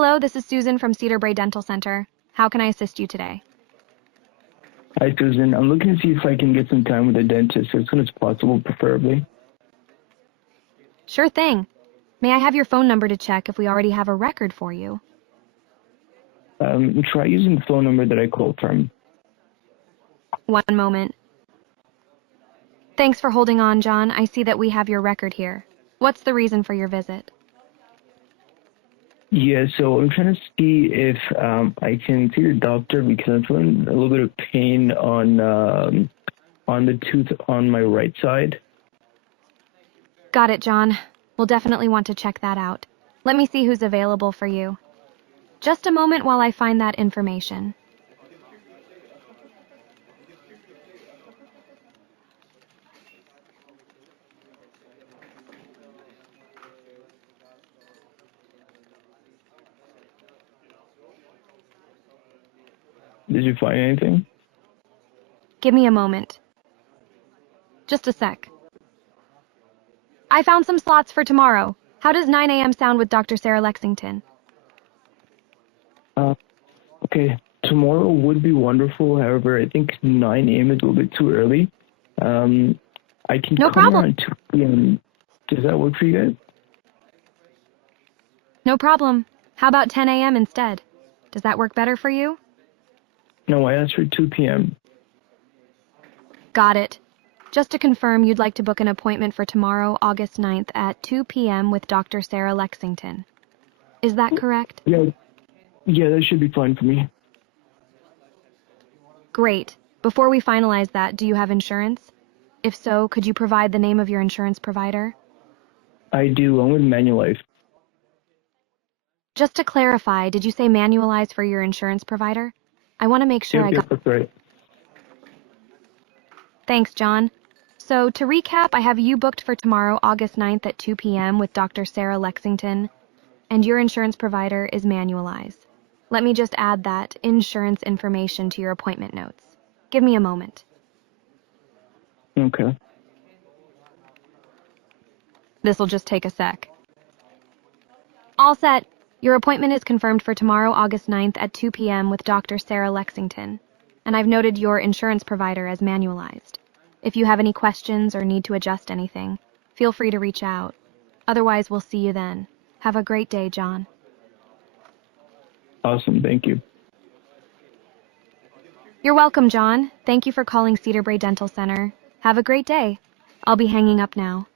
Hello, this is Susan from Cedar Brae Dental Center. How can I assist you today? Hi, Susan. I'm looking to see if I can get some time with a dentist as soon as possible, preferably. Sure thing. May I have your phone number to check if we already have a record for you? Try using the phone number that I called from. One moment. Thanks for holding on, John. I see that we have your record here. What's the reason for your visit? Yeah, so I'm trying to see if I can see your doctor because I'm feeling a little bit of pain on the tooth on my right side. Got it, John. We'll definitely want to check that out. Let me see who's available for you. Just a moment while I find that information. Did you find anything? Give me a moment. Just a sec. I found some slots for tomorrow. How does 9 a.m. sound with Dr. Sarah Lexington? Okay. Tomorrow would be wonderful. However, I think 9 a.m. is a little bit too early. I can No come problem. around 2 p.m. Does that work for you guys? No problem. How about 10 a.m. instead? Does that work better for you? No, I asked for 2 p.m. Got it. Just to confirm, you'd like to book an appointment for tomorrow, August 9th at 2 p.m. with Dr. Sarah Lexington. Is that correct? Yeah, that should be fine for me. Great. Before we finalize that, do you have insurance? If so, could you provide the name of your insurance provider? I do. I'm with Manulife. Just to clarify, did you say Manulize for your insurance provider? I want to make sure I got... That's right. Thanks, John. So, to recap, I have you booked for tomorrow, August 9th at 2 p.m. with Dr. Sarah Lexington, and your insurance provider is Manulize. Let me just add that insurance information to your appointment notes. Give me a moment. Okay. This'll just take a sec. All set. Your appointment is confirmed for tomorrow, August 9th at 2 p.m. with Dr. Sarah Lexington, and I've noted your insurance provider as Manualized. If you have any questions or need to adjust anything, feel free to reach out. Otherwise, we'll see you then. Have a great day, John. Awesome. Thank you. You're welcome, John. Thank you for calling Cedar Brae Dental Center. Have a great day. I'll be hanging up now.